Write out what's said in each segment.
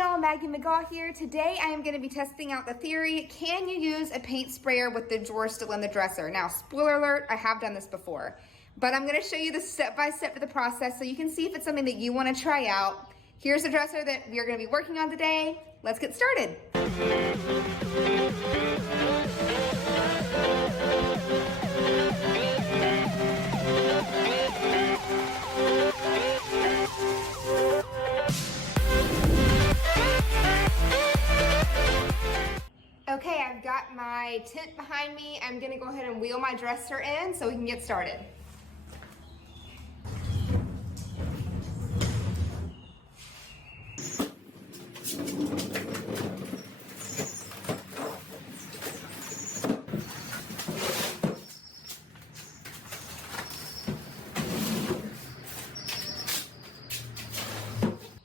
y'all, Maggie McGaugh here. Today I am going to be testing out the theory, can you use a paint sprayer with the drawer still in the dresser? Now, spoiler alert, I have done this before, but I'm going to show you the step-by-step of the process so you can see if it's something that you want to try out. Here's the dresser that we are going to be working on today. Let's get started. Okay, I've got my tent behind me. I'm gonna go ahead and wheel my dresser in so we can get started.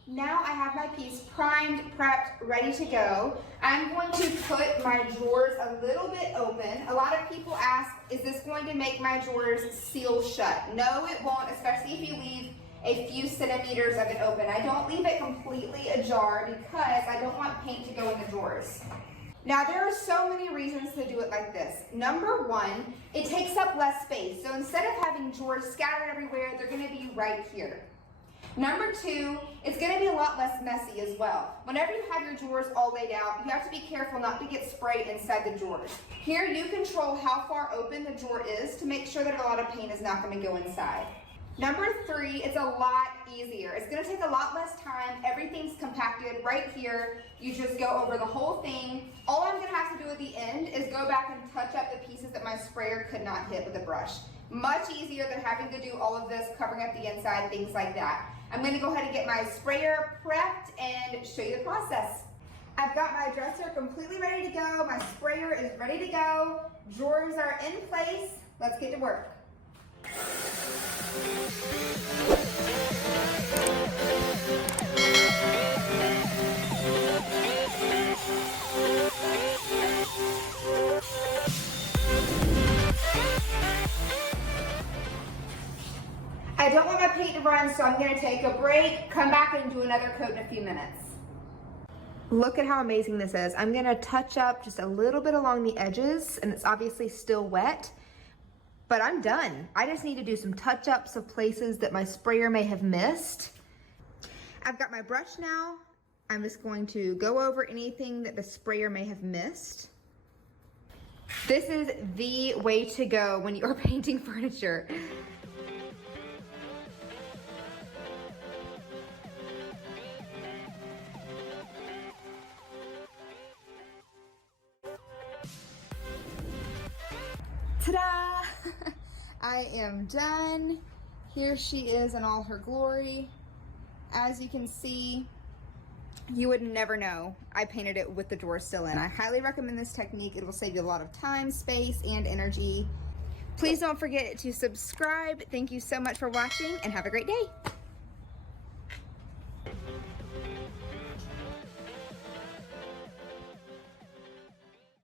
Now I have my piece primed, prepped, ready to go. I'm going to put my drawers a little bit open. A lot of people ask, is this going to make my drawers seal shut? No, it won't, especially if you leave a few centimeters of it open. I don't leave it completely ajar because I don't want paint to go in the drawers. Now, there are so many reasons to do it like this. Number one, it takes up less space. So instead of having drawers scattered everywhere, they're gonna be right here. Number two, it's gonna be a lot less messy as well. Whenever you have your drawers all laid out, you have to be careful not to get spray inside the drawers. Here, you control how far open the drawer is to make sure that a lot of paint is not gonna go inside. Number three, it's a lot easier. It's gonna take a lot less time. Everything's compacted right here. You just go over the whole thing. All I'm gonna have to do at the end is go back and touch up the pieces that my sprayer could not hit with a brush. Much easier than having to do all of this, covering up the inside, things like that. I'm gonna go ahead and get my sprayer prepped and show you the process. I've got my dresser completely ready to go. My sprayer is ready to go. Drawers are in place. Let's get to work. I don't want my paint to run, so I'm gonna take a break, come back and do another coat in a few minutes. Look at how amazing this is. I'm gonna touch up just a little bit along the edges, and it's obviously still wet, but I'm done. I just need to do some touch-ups of places that my sprayer may have missed. I've got my brush now. I'm just going to go over anything that the sprayer may have missed. This is the way to go when you're painting furniture. Ta-da! I am done. Here she is in all her glory. As you can see, you would never know I painted it with the drawer still in. I highly recommend this technique. It will save you a lot of time, space, and energy. Please don't forget to subscribe. Thank you so much for watching and have a great day.